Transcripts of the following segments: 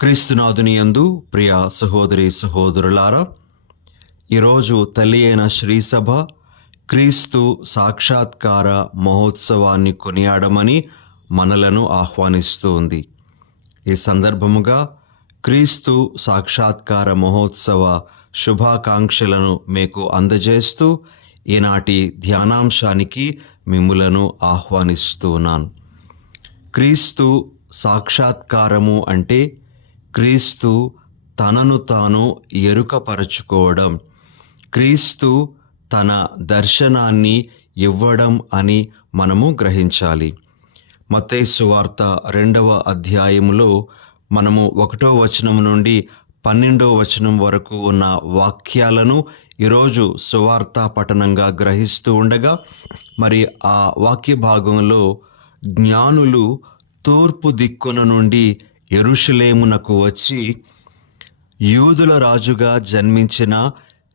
క్రీస్తునాథుని యందు ప్రియ సహోదరి సహోదరులారా, ఈరోజు తల్లి అయిన శ్రీసభ క్రీస్తు సాక్షాత్కార మహోత్సవాన్ని కొనియాడమని మనలను ఆహ్వానిస్తూ ఉంది. ఈ సందర్భముగా క్రీస్తు సాక్షాత్కార మహోత్సవ శుభాకాంక్షలను మీకు అందజేస్తూ ఈనాటి ధ్యానాంశానికి మిమ్ములను ఆహ్వానిస్తున్నాను. క్రీస్తు సాక్షాత్కారము అంటే క్రీస్తు తనను తాను ఎరుకపరచుకోవడం, క్రీస్తు తన దర్శనాన్ని ఇవ్వడం అని మనము గ్రహించాలి. మత్తయి సువార్త 2వ అధ్యాయములో మనము 1వ వచనం నుండి 12వ వచనం వరకు ఉన్న వాక్యాలను ఈరోజు సువార్త పఠనంగా గ్రహిస్తూ ఉండగా, మరి ఆ వాక్య భాగంలో జ్ఞానులు తూర్పు దిక్కున నుండి యెరూషలేమునకు వచ్చి, యూదుల రాజుగా జన్మించిన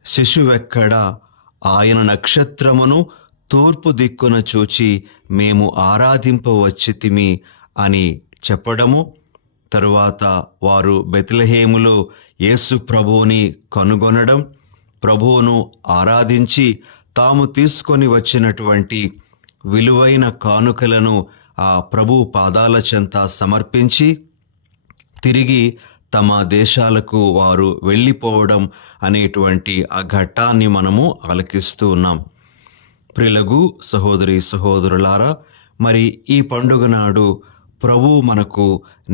శిశువెక్కడ, ఆయన నక్షత్రమును తూర్పు దిక్కున చూచి మేము ఆరాధింపవచ్చితిమి అని చెప్పడము, తరువాత వారు బెత్లెహేములో యేసు ప్రభువుని కనుగొనడం, ప్రభువును ఆరాధించి తాము తీసుకొని వచ్చినటువంటి విలువైన కానుకలను ఆ ప్రభు పాదాల చెంత సమర్పించి తిరిగి తమ దేశాలకు వారు వెళ్ళిపోవడం అనేటువంటి ఆ ఘట్టాన్ని మనము ఆలకిస్తూ ఉన్నాం. ప్రియులగు సహోదరి సహోదరులారా, మరి ఈ పండుగ నాడు ప్రభు మనకు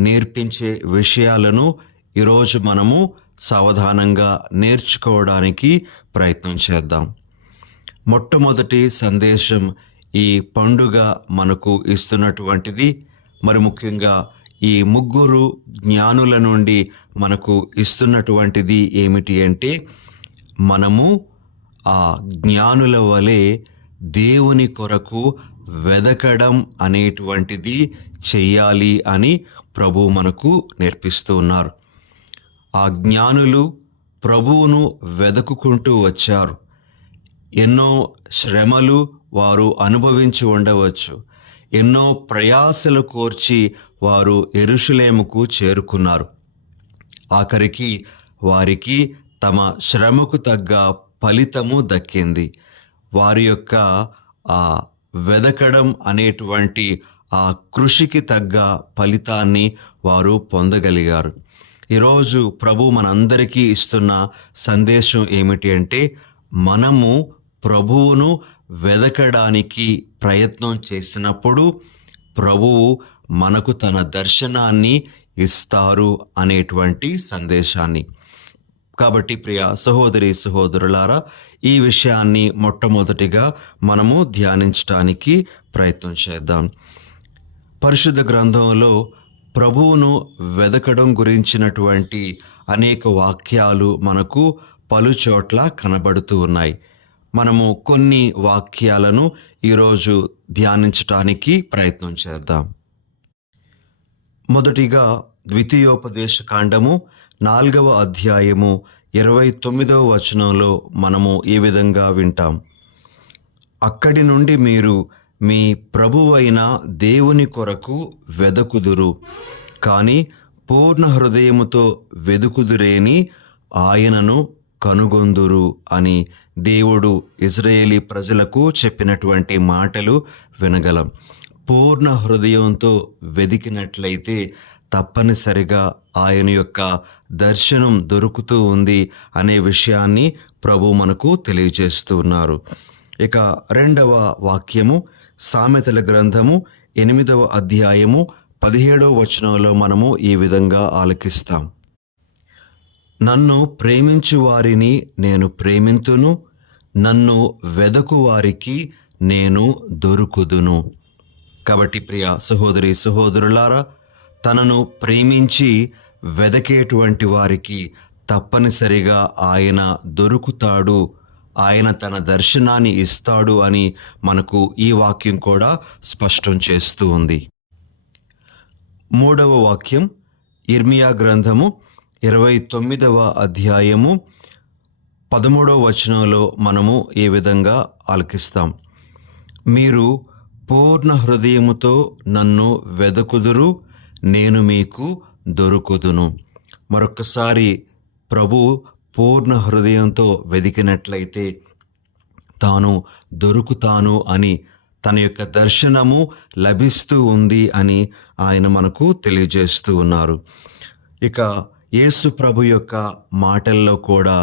నేర్పించే విషయాలను ఈరోజు మనము సావధానంగా నేర్చుకోవడానికి ప్రయత్నం చేద్దాం. మొట్టమొదటి సందేశం ఈ పండుగ మనకు ఇస్తున్నటువంటిది, మరి ముఖ్యంగా ఈ ముగ్గురు జ్ఞానుల నుండి మనకు ఇస్తున్నటువంటిది ఏమిటి అంటే, మనము ఆ జ్ఞానుల వలె దేవుని కొరకు వెదకడం అనేటువంటిది చెయ్యాలి అని ప్రభు మనకు నేర్పిస్తూ ఉన్నారు. ఆ జ్ఞానులు ప్రభువును వెదకుకుంటూ వచ్చారు. ఎన్నో శ్రమలు వారు అనుభవించి ఉండవచ్చు. ఎన్నో ప్రయాసలు కోర్చి వారు యెరూషలేముకు చేరుకున్నారు. ఆఖరికి వారికి తమ శ్రమకు తగ్గ ఫలితము దక్కింది. వారి యొక్క ఆ వెదకడం అనేటువంటి ఆ కృషికి తగ్గ ఫలితాన్ని వారు పొందగలిగారు. ఈరోజు ప్రభు మనందరికీ ఇస్తున్న సందేశం ఏమిటి అంటే, మనము ప్రభువును వెదకడానికి ప్రయత్నం చేసినప్పుడు ప్రభువు మనకు తన దర్శనాన్ని ఇస్తారు అనేటువంటి సందేశాన్ని. కాబట్టి ప్రియ సహోదరి సహోదరులారా, ఈ విషయాన్ని మొట్టమొదటిగా మనము ధ్యానించడానికి ప్రయత్నం చేద్దాం. పరిశుద్ధ గ్రంథంలో ప్రభువును వెదకడం గురించినటువంటి అనేక వాక్యాలు మనకు పలుచోట్ల కనబడుతూ ఉన్నాయి. మనము కొన్ని వాక్యాలను ఈరోజు ధ్యానించటానికి ప్రయత్నం చేద్దాం. మొదటిగా ద్వితీయోపదేశ కాండము 4వ అధ్యాయము 29వ వచనంలో మనము ఈ విధంగా వింటాం. అక్కడి నుండి మీరు మీ ప్రభువైన దేవుని కొరకు వెదకుదురు, కానీ పూర్ణ హృదయముతో వెదుకుదురేని ఆయనను కనుగొందురు అని దేవుడు ఇశ్రాయేలీ ప్రజలకు చెప్పినటువంటి మాటలు వినగలం. పూర్ణ హృదయంతో వెదికినట్లయితే తప్పనిసరిగా ఆయన యొక్క దర్శనం దొరుకుతూ ఉంది అనే విషయాన్ని ప్రభు మనకు తెలియజేస్తూ ఉన్నారు. ఇక 2వ వాక్యము సామెతల గ్రంథము 8వ అధ్యాయము 17వ వచనంలో మనము ఈ విధంగా ఆలకిస్తాం. నన్ను ప్రేమించు వారిని నేను ప్రేమింతును, నన్ను వెదకు వారికి నేను దొరుకుదును. కాబట్టి ప్రియ సహోదరి సహోదరులారా, తనను ప్రేమించి వెదకేటువంటి వారికి తప్పనిసరిగా ఆయన దొరుకుతాడు, ఆయన తన దర్శనాన్ని ఇస్తాడు అని మనకు ఈ వాక్యం కూడా స్పష్టం చేస్తూ ఉంది. 3వ వాక్యం ఇర్మియా గ్రంథము 29వ అధ్యాయము 13వ వచనంలో మనము ఈ విధంగా ఆలకిస్తాం. మీరు పూర్ణ హృదయముతో నన్ను వెదకుదురు, నేను మీకు దొరుకుదును. మరొకసారి ప్రభు పూర్ణ హృదయంతో వెదికినట్లయితే తాను దొరుకుతాను అని, తన యొక్క దర్శనము లభిస్తూ ఉంది అని ఆయన మనకు తెలియజేస్తూ ఉన్నారు. ఇక యేసు ప్రభు యొక్క మాటల్లో కూడా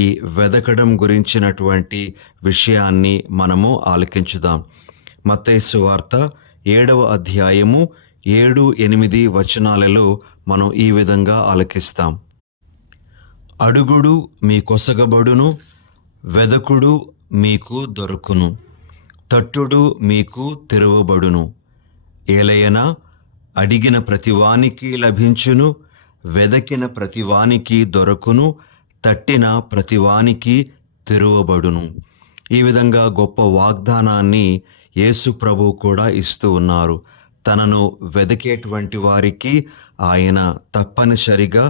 ఈ వెదకడం గురించినటువంటి విషయాన్ని మనము ఆలకించుదాం. మత్తయి సువార్త 7వ అధ్యాయము 7-8 వచనాలలో మనం ఈ విధంగా ఆలకిస్తాం. అడుగుడు మీ కొసగబడును, వెదకుడు మీకు దొరుకును, తట్టుడు మీకు తెరువబడును. ఏలయనా అడిగిన ప్రతివానికి లభించును, వెదకిన ప్రతివానికి దొరకును, తట్టిన ప్రతివానికి తెరువబడును. ఈ విధంగా గొప్ప వాగ్దానాన్ని యేసు ప్రభు కూడా ఇస్తూ ఉన్నారు. తనను వెదకేటువంటి వారికి ఆయన తప్పనిసరిగా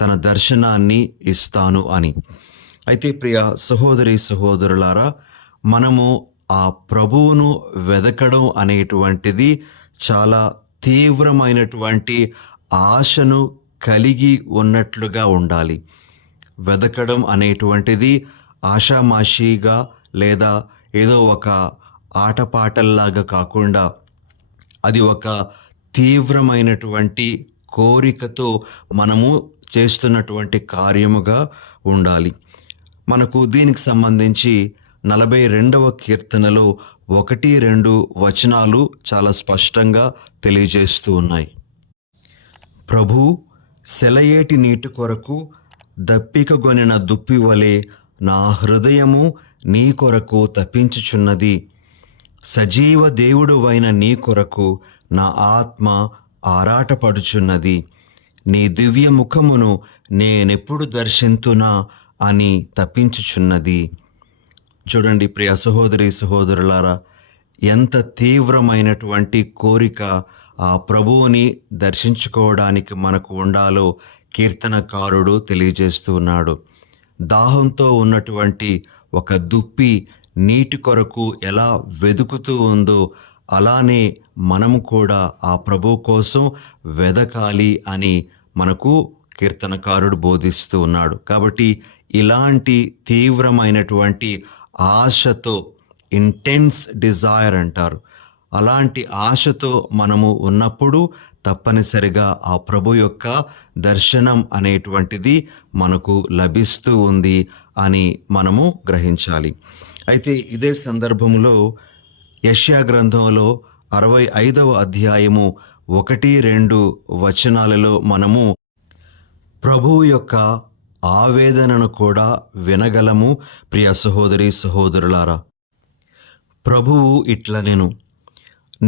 తన దర్శనాన్ని ఇస్తాను అని. అయితే ప్రియ సహోదరి సహోదరులారా, మనము ఆ ప్రభువును వెదకడం అనేటువంటిది చాలా తీవ్రమైనటువంటి ఆశను కలిగి ఉన్నట్లుగా ఉండాలి. వెదకడం అనేటువంటిది ఆషామాషీగా లేదా ఏదో ఒక ఆటపాటల్లాగా కాకుండా అది ఒక తీవ్రమైనటువంటి కోరికతో మనము చేస్తున్నటువంటి కార్యముగా ఉండాలి. మనకు దీనికి సంబంధించి 42వ కీర్తనలో 1-2 వచనాలు చాలా స్పష్టంగా తెలియజేస్తూ ఉన్నాయి. ప్రభు సెలయేటి నీటి కొరకు దప్పికగొనిన దుప్పి వలె నా హృదయము నీ కొరకు తప్పించుచున్నది. సజీవ దేవుడువైన నీ కొరకు నా ఆత్మ ఆరాటపడుచున్నది. నీ దివ్య ముఖమును నేనెప్పుడు దర్శింతునా అని తప్పించుచున్నది. చూడండి ప్రియ సహోదరి సహోదరులారా, ఎంత తీవ్రమైనటువంటి కోరిక ఆ ప్రభువుని దర్శించుకోవడానికి మనకు ఉండాలో కీర్తనకారుడు తెలియజేస్తూ ఉన్నాడు. దాహంతో ఉన్నటువంటి ఒక దుప్పి నీటి కొరకు ఎలా వెతుకుతూ ఉందో అలానే మనము కూడా ఆ ప్రభు కోసం వెదకాలి అని మనకు కీర్తనకారుడు బోధిస్తూ ఉన్నాడు. కాబట్టి ఇలాంటి తీవ్రమైనటువంటి ఆశతో, ఇంటెన్స్ డిజైర్ అంటారు, అలాంటి ఆశతో మనము ఉన్నప్పుడు తప్పనిసరిగా ఆ ప్రభు యొక్క దర్శనం అనేటువంటిది మనకు లభిస్తూ ఉంది అని మనము గ్రహించాలి. అయితే ఇదే సందర్భంలో యెషయా గ్రంథంలో 65వ అధ్యాయము 1-2 వచనాలలో మనము ప్రభువు యొక్క ఆవేదనను కూడా వినగలము. ప్రియ సహోదరి సహోదరులారా, ప్రభువు ఇట్లనెను,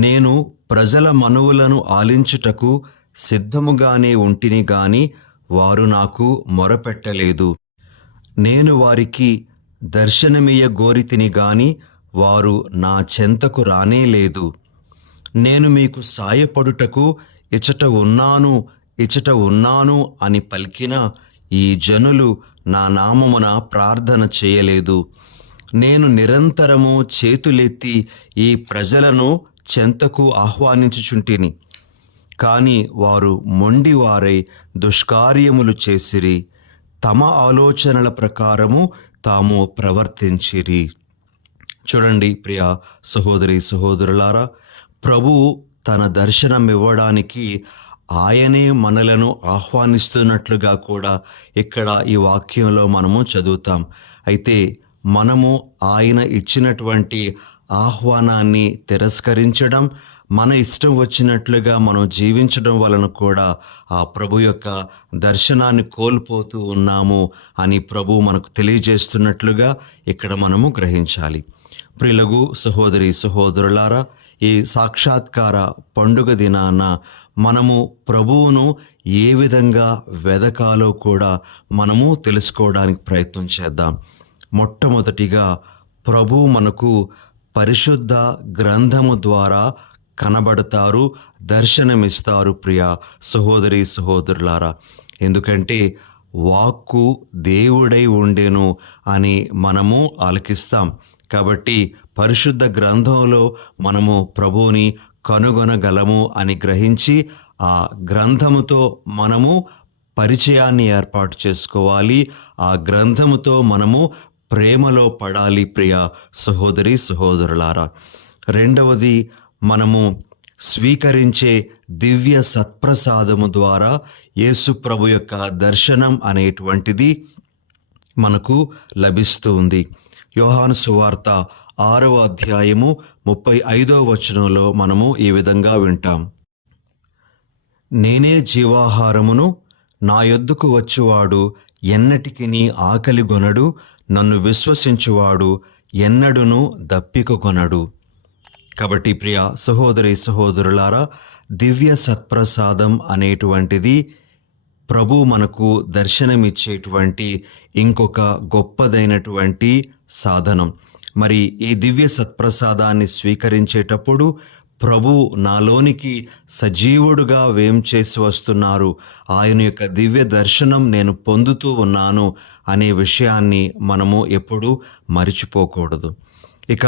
నేను ప్రజల మనువులను ఆలించుటకు సిద్ధముగానే ఉంటిని గాని వారు నాకు మొరపెట్టలేదు. నేను వారికి దర్శనమియ్య గోరితిని గాని వారు నా చెంతకు రానేలేదు. నేను మీకు సాయపడుటకు ఇచట ఉన్నాను అని పలికిన ఈ జనులు నా నామమున ప్రార్థన చేయలేదు. నేను నిరంతరము చేతులెత్తి ఈ ప్రజలను చెంతకు ఆహ్వానించుచుంటిని, కాని వారు మొండివారై దుష్కార్యములు చేసిరి, తమ ఆలోచనల ప్రకారము తాము ప్రవర్తించిరి. చూడండి ప్రియ సహోదరి సహోదరులారా, ప్రభువు తన దర్శనం ఇవ్వడానికి ఆయనే మనలను ఆహ్వానిస్తున్నట్లుగా కూడా ఇక్కడ ఈ వాక్యంలో మనము చదువుతాం. అయితే మనము ఆయన ఇచ్చినటువంటి ఆహ్వానాన్ని తిరస్కరించడం, మన ఇష్టం వచ్చినట్లుగా మనం జీవించడం వలన కూడా ఆ ప్రభు యొక్క దర్శనాన్ని కోల్పోతూ ఉన్నాము అని ప్రభు మనకు తెలియజేస్తున్నట్లుగా ఇక్కడ మనము గ్రహించాలి. ప్రియులగు సహోదరి సహోదరులారా, ఈ సాక్షాత్కార పండుగ దినాన మనము ప్రభువును ఏ విధంగా వెదకాలో కూడా మనము తెలుసుకోవడానికి ప్రయత్నం చేద్దాం. మొట్టమొదటిగా ప్రభు మనకు పరిశుద్ధ గ్రంథము ద్వారా కనబడతారు, దర్శనమిస్తారు. ప్రియ సహోదరి సహోదరులారా, ఎందుకంటే వాక్కు దేవుడై ఉండెను అని మనము ఆలకిస్తాం. కాబట్టి పరిశుద్ధ గ్రంథంలో మనము ప్రభువుని కనుగొనగలము అని గ్రహించి ఆ గ్రంథముతో మనము పరిచయాన్ని ఏర్పాటు చేసుకోవాలి. ఆ గ్రంథముతో మనము ప్రేమలో పడాలి ప్రియ సహోదరి సహోదరులారా. రెండవది, మనము స్వీకరించే దివ్య సత్ప్రసాదము ద్వారా యేసు ప్రభు యొక్క దర్శనం అనేటువంటిది మనకు లభిస్తూ ఉంది. యోహాను సువార్త 6వ అధ్యాయము 35వ వచనంలో మనము ఈ విధంగా వింటాం. నేనే జీవాహారమును, నా యొద్దకు వచ్చువాడు ఎన్నటికిని ఆకలి గొనడు, నన్ను విశ్వసించువాడు ఎన్నడును దప్పిక కొనడు. కాబట్టి ప్రియ సహోదరి సహోదరులారా, దివ్య సత్ప్రసాదం అనేటువంటిది ప్రభు మనకు దర్శనమిచ్చేటువంటి ఇంకొక గొప్పదైనటువంటి సాధనం. మరి ఈ దివ్య సత్ప్రసాదాన్ని స్వీకరించేటప్పుడు ప్రభు నాలోనికి సజీవుడుగా వేం చేసి వస్తున్నారు, ఆయన యొక్క దివ్య దర్శనం నేను పొందుతూ ఉన్నాను అనే విషయాన్ని మనము ఎప్పుడూ మరిచిపోకూడదు. ఇక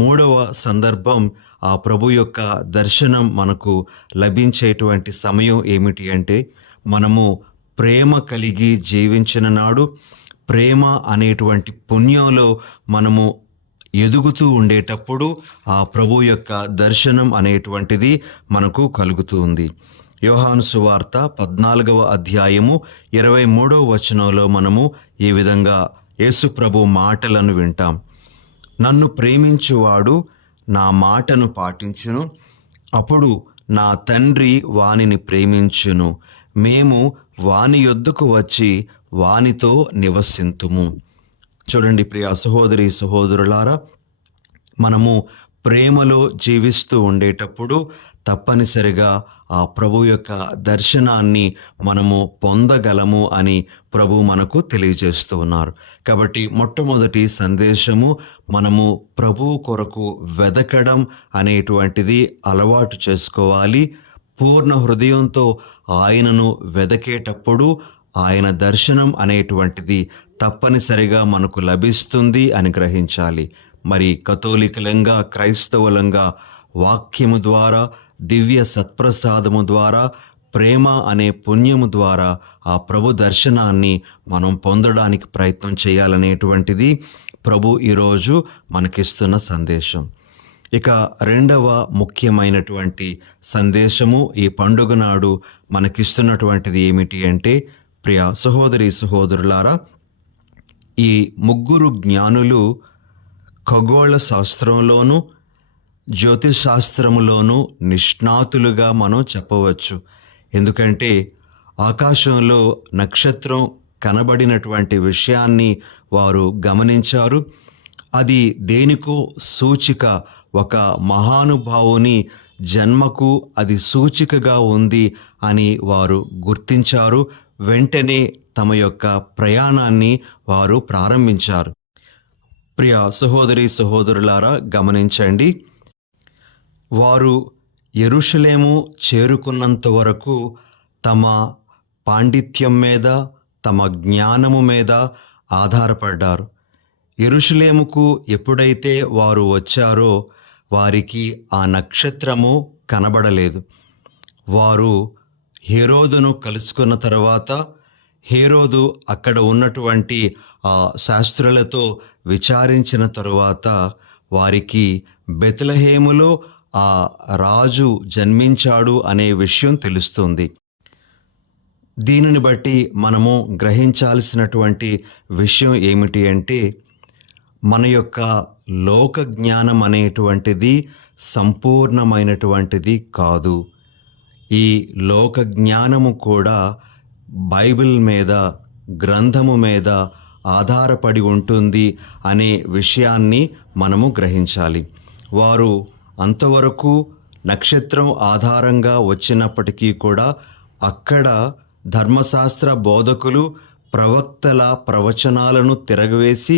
మూడవ సందర్భం, ఆ ప్రభు యొక్క దర్శనం మనకు లభించేటువంటి సమయం ఏమిటి అంటే, మనము ప్రేమ కలిగి జీవించిన నాడు, ప్రేమ అనేటువంటి పుణ్యంలో మనము ఎదుగుతూ ఉండేటప్పుడు ఆ ప్రభు యొక్క దర్శనం అనేటువంటిది మనకు కలుగుతూ ఉంది. యోహాను సువార్త 14వ అధ్యాయము 23వ వచనంలో మనము ఈ విధంగా యేసు ప్రభు మాటలను వింటాం. నన్ను ప్రేమించువాడు నా మాటను పాటించును, అప్పుడు నా తండ్రి వానిని ప్రేమించును, మేము వాని యొద్దకు వచ్చి వానితో నివసింతుము. చూడండి ప్రియ సహోదరి సహోదరులారా, మనము ప్రేమలో జీవిస్తూ ఉండేటప్పుడు తప్పనిసరిగా ఆ ప్రభు యొక్క దర్శనాన్ని మనము పొందగలము అని ప్రభు మనకు తెలియజేస్తూ ఉన్నారు. కాబట్టి మొట్టమొదటి సందేశము, మనము ప్రభు కొరకు వెదకడం అనేటువంటిది అలవాటు చేసుకోవాలి. పూర్ణ హృదయంతో ఆయనను వెదకేటప్పుడు ఆయన దర్శనం అనేటువంటిది తప్పనిసరిగా మనకు లభిస్తుంది అని గ్రహించాలి. మరి కథోలికలంగా, క్రైస్తవులంగా వాక్యము ద్వారా, దివ్య సత్ప్రసాదము ద్వారా, ప్రేమ అనే పుణ్యము ద్వారా ఆ ప్రభు దర్శనాన్ని మనం పొందడానికి ప్రయత్నం చేయాలనేటువంటిది ప్రభు ఈరోజు మనకిస్తున్న సందేశం. ఇక రెండవ ముఖ్యమైనటువంటి సందేశము ఈ పండుగ నాడు మనకిస్తున్నటువంటిది ఏమిటి అంటే, ప్రియ సహోదరి సహోదరులారా, ఈ ముగ్గురు జ్ఞానులు ఖగోళ శాస్త్రంలోనూ జ్యోతిశాస్త్రములోనూ నిష్ణాతులుగా మనం చెప్పవచ్చు. ఎందుకంటే ఆకాశంలో నక్షత్రం కనబడినటువంటి విషయాన్ని వారు గమనించారు. అది దేనికో సూచిక, ఒక మహానుభావుని జన్మకు అది సూచికగా ఉంది అని వారు గుర్తించారు. వెంటనే తమ యొక్క ప్రయాణాన్ని వారు ప్రారంభించారు. ప్రియ సహోదరి సహోదరులారా, గమనించండి, వారు యెరూషలేము చేరుకున్నంత వరకు తమ పాండిత్యం మీద, తమ జ్ఞానము మీద ఆధారపడ్డారు. యెరూషలేముకు ఎప్పుడైతే వారు వచ్చారో వారికి ఆ నక్షత్రము కనబడలేదు. వారు హేరోదును కలుసుకున్న తర్వాత హేరోదు అక్కడ ఉన్నటువంటి ఆ శాస్త్రులతో విచారించిన తరువాత వారికి బెత్లెహేములో ఆ రాజు జన్మించాడు అనే విషయం తెలుస్తుంది. దీనిని బట్టి మనము గ్రహించాల్సినటువంటి విషయం ఏమిటి అంటే, మన యొక్క లోక జ్ఞానం అనేటువంటిది సంపూర్ణమైనటువంటిది కాదు. ఈ లోక జ్ఞానము కూడా బైబిల్ మీద, గ్రంథము మీద ఆధారపడి ఉంటుంది అనే విషయాన్ని మనము గ్రహించాలి. వారు అంతవరకు నక్షత్రం ఆధారంగా వచ్చినప్పటికీ కూడా అక్కడ ధర్మశాస్త్ర బోధకులు, ప్రవక్తల ప్రవచనాలను తిరగవేసి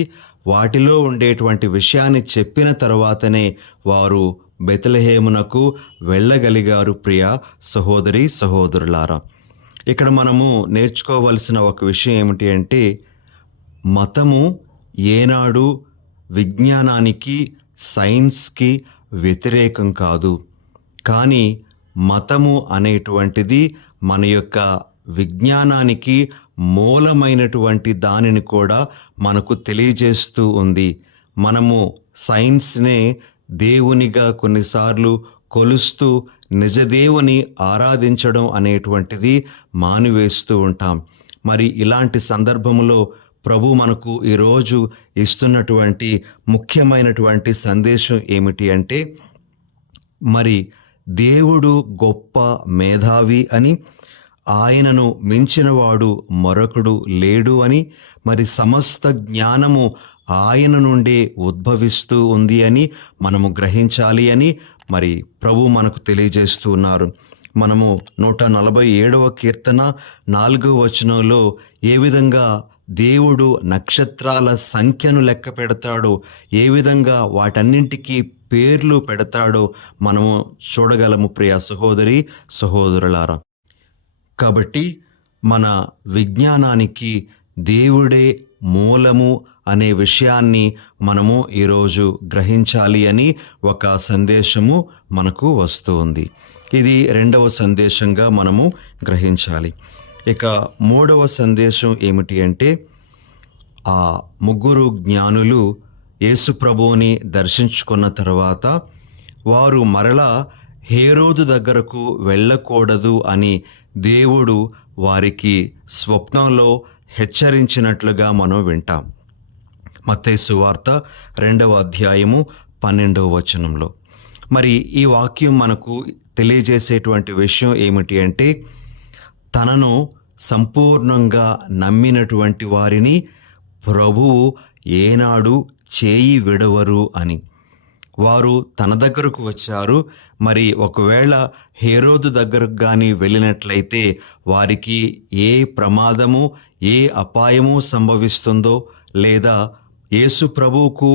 వాటిలో ఉండేటువంటి విషయాన్ని చెప్పిన తర్వాతనే వారు బెత్లెహేమునకు వెళ్ళగలిగారు. ప్రియ సహోదరి సహోదరులారా, ఇక్కడ మనము నేర్చుకోవలసిన ఒక విషయం ఏమిటి అంటే, మతము ఏనాడు విజ్ఞానానికి, సైన్స్కి వ్యతిరేకం కాదు. కానీ మతము అనేటువంటిది మన యొక్క విజ్ఞానానికి మూలమైనటువంటి దానిని కూడా మనకు తెలియజేస్తూ ఉంది. మనము సైన్స్నే దేవునిగా కొన్నిసార్లు కొలుస్తూ నిజదేవుని ఆరాధించడం అనేటువంటిది మానివేస్తూ ఉంటాం. మరి ఇలాంటి సందర్భంలో ప్రభు మనకు ఈరోజు ఇస్తున్నటువంటి ముఖ్యమైనటువంటి సందేశం ఏమిటి అంటే, మరి దేవుడు గొప్ప మేధావి అని, ఆయనను మించినవాడు మరొకడు లేడు అని, మరి సమస్త జ్ఞానము ఆయన నుండే ఉద్భవిస్తూ ఉంది అని మనము గ్రహించాలి అని మరి ప్రభు మనకు తెలియజేస్తూ ఉన్నారు. మనము 147వ కీర్తన 4వ వచనంలో ఏ విధంగా దేవుడు నక్షత్రాల సంఖ్యను లెక్క పెడతాడో, ఏ విధంగా వాటన్నింటికీ పేర్లు పెడతాడో మనము చూడగలము ప్రియ సహోదరి సహోదరులారా. కాబట్టి మన విజ్ఞానానికి దేవుడే మూలము అనే విషయాన్ని మనము ఈరోజు గ్రహించాలి అని ఒక సందేశము మనకు వస్తూ ఉంది. ఇది 2వ సందేశంగా మనము గ్రహించాలి. ఇక 3వ సందేశం ఏమిటి అంటే, ఆ ముగ్గురు జ్ఞానులు యేసు ప్రభువుని దర్శించుకున్న తర్వాత వారు మరలా హేరోదు దగ్గరకు వెళ్ళకూడదు అని దేవుడు వారికి స్వప్నంలో హెచ్చరించినట్లుగా మనం వింటాం. మత్తయి సువార్త 2వ అధ్యాయము 12వ వచనంలో. మరి ఈ వాక్యం మనకు తెలియజేసేటువంటి విషయం ఏమిటి అంటే, తనను సంపూర్ణంగా నమ్మినటువంటి వారిని ప్రభువు ఏనాడు చేయి విడవరు అని. వారు తన దగ్గరకు వచ్చారు. మరి ఒకవేళ హేరోదు దగ్గరకు కానీ వెళ్ళినట్లయితే వారికి ఏ ప్రమాదము, ఏ అపాయము సంభవిస్తుందో, లేదా యేసు ప్రభువుకు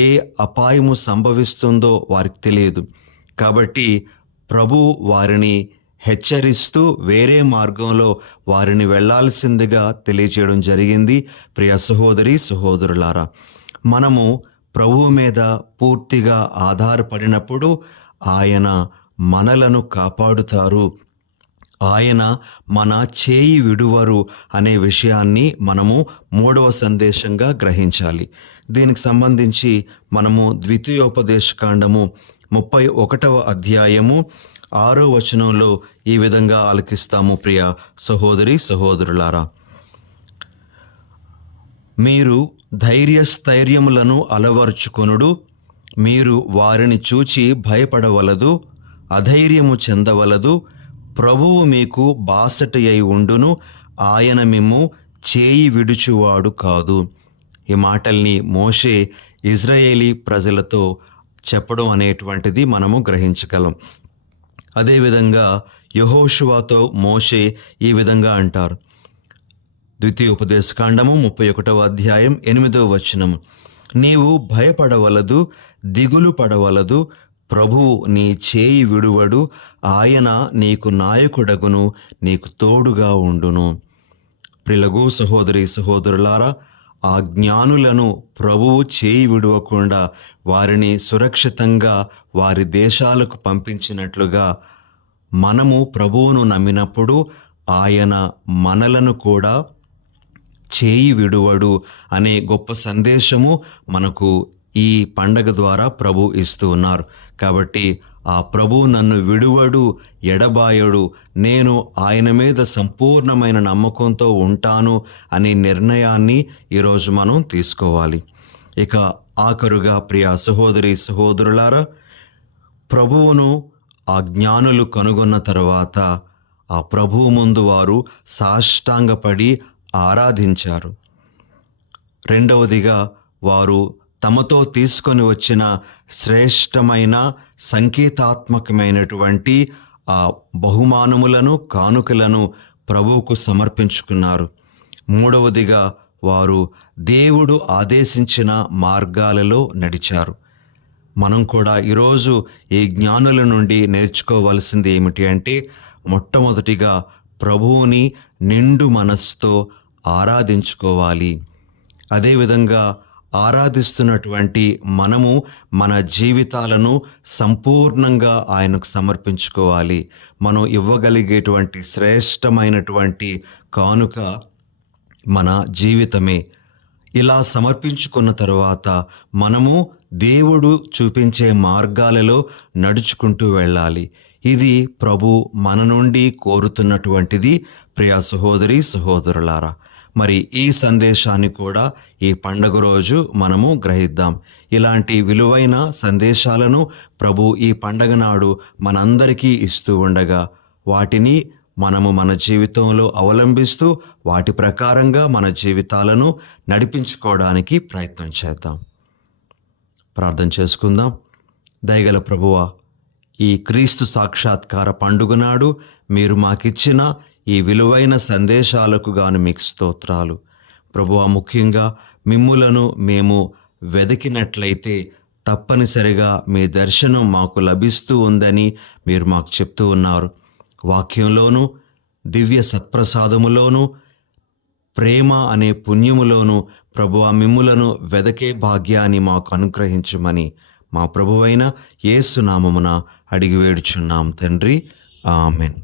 ఏ అపాయము సంభవిస్తుందో వారికి తెలియదు. కాబట్టి ప్రభు వారిని హెచ్చరిస్తూ వేరే మార్గంలో వారిని వెళ్ళాల్సిందిగా తెలియచేయడం జరిగింది. ప్రియ సహోదరి సహోదరులారా, మనము ప్రభువు మీద పూర్తిగా ఆధారపడినప్పుడు ఆయన మనలను కాపాడుతారు, ఆయన మన చేయి విడువరు అనే విషయాన్ని మనము 3వ సందేశంగా గ్రహించాలి. దీనికి సంబంధించి మనము ద్వితీయోపదేశకాండము 31వ అధ్యాయము 6వ వచనంలో ఈ విధంగా ఆలకిస్తాము. ప్రియ సహోదరి సహోదరులారా, మీరు ధైర్యస్థైర్యములను అలవర్చుకొనుడు, మీరు వారిని చూచి భయపడవలదు, అధైర్యము చెందవలదు. ప్రభువు మీకు బాసట అయి ఉండును, ఆయన మిమ్ము చేయి విడుచువాడు కాదు. ఈ మాటల్ని మోషే ఇజ్రాయేలీ ప్రజలతో చెప్పడం అనేటువంటిది మనము గ్రహించగలం. అదేవిధంగా యెహోషువతో మోషే ఈ విధంగా అంటారు. ద్వితీయోపదేశకాండము 31వ అధ్యాయం 8వ వచనము, నీవు భయపడవలదు, దిగులు పడవలదు, ప్రభువు నీ చేయి విడువడు, ఆయన నీకు నాయకుడగును, నీకు తోడుగా ఉండును. ప్రిలగు సహోదరి సహోదరులారా, ఆ జ్ఞానులను ప్రభువు చేయి విడవకుండా వారిని సురక్షితంగా వారి దేశాలకు పంపించినట్లుగా మనము ప్రభువును నమ్మినప్పుడు ఆయన మనలను కూడా చేయి విడువడు అనే గొప్ప సందేశము మనకు ఈ పండగ ద్వారా ప్రభు ఇస్తూ ఉన్నారు. కాబట్టి ఆ ప్రభు నన్ను విడువడు, ఎడబాయడు, నేను ఆయన మీద సంపూర్ణమైన నమ్మకంతో ఉంటాను అనే నిర్ణయాన్ని ఈరోజు మనం తీసుకోవాలి. ఇక ఆఖరుగా ప్రియ సహోదరి సహోదరులారా, ప్రభువును ఆ జ్ఞానులు కనుగొన్న తర్వాత ఆ ప్రభువు ముందు వారు సాష్టాంగపడి ఆరాధించారు. రెండవదిగా వారు తమతో తీసుకొని వచ్చిన శ్రేష్టమైన సంకేతాత్మకమైనటువంటి ఆ బహుమానములను, కానుకలను ప్రభువుకు సమర్పించుకున్నారు. మూడవదిగా వారు దేవుడు ఆదేశించిన మార్గాలలో నడిచారు. మనం కూడా ఈరోజు ఈ జ్ఞానుల నుండి నేర్చుకోవాల్సింది ఏమిటి అంటే, మొట్టమొదటిగా ప్రభువుని నిండు మనస్సుతో ఆరాధించుకోవాలి. అదేవిధంగా ఆరాధిస్తున్నటువంటి మనము మన జీవితాలను సంపూర్ణంగా ఆయనకు సమర్పించుకోవాలి. మనం ఇవ్వగలిగేటువంటి శ్రేష్టమైనటువంటి కానుక మన జీవితమే. ఇలా సమర్పించుకున్న తరువాత మనము దేవుడు చూపించే మార్గాలలో నడుచుకుంటూ వెళ్ళాలి. ఇది ప్రభు మన నుండి కోరుతున్నటువంటిది. ప్రియ సహోదరి సహోదరులారా, మరి ఈ సందేశాన్ని కూడా ఈ పండగ రోజు మనము గ్రహిద్దాం. ఇలాంటి విలువైన సందేశాలను ప్రభు ఈ పండగ నాడు మనందరికీ ఇస్తూ ఉండగా వాటిని మనము మన జీవితంలో అవలంబిస్తూ వాటి ప్రకారంగా మన జీవితాలను నడిపించుకోవడానికి ప్రయత్నం చేద్దాం. ప్రార్థన చేసుకుందాం. దయగల ప్రభువా, ఈ క్రీస్తు సాక్షాత్కార పండుగ నాడు మీరు మాకిచ్చిన ఈ విలువైన సందేశాలకు గాను మీకు స్తోత్రాలు. ప్రభువా, ముఖ్యంగా మిమ్ములను మేము వెతికినట్లయితే తప్పనిసరిగా మీ దర్శనం మాకు లభిస్తూ ఉందని మీరు మాకు చెప్తూ ఉన్నారు. వాక్యంలోనూ దివ్య సత్ప్రసాదములోనూ ప్రేమ అనే పుణ్యములోనూ ప్రభువా మిమ్ములను వెదకే భాగ్యాన్ని మాకు అనుగ్రహించుమని మా ప్రభువైన యేసు నామమున అడిగి వేడుచున్నాం తండ్రి. ఆమెన్.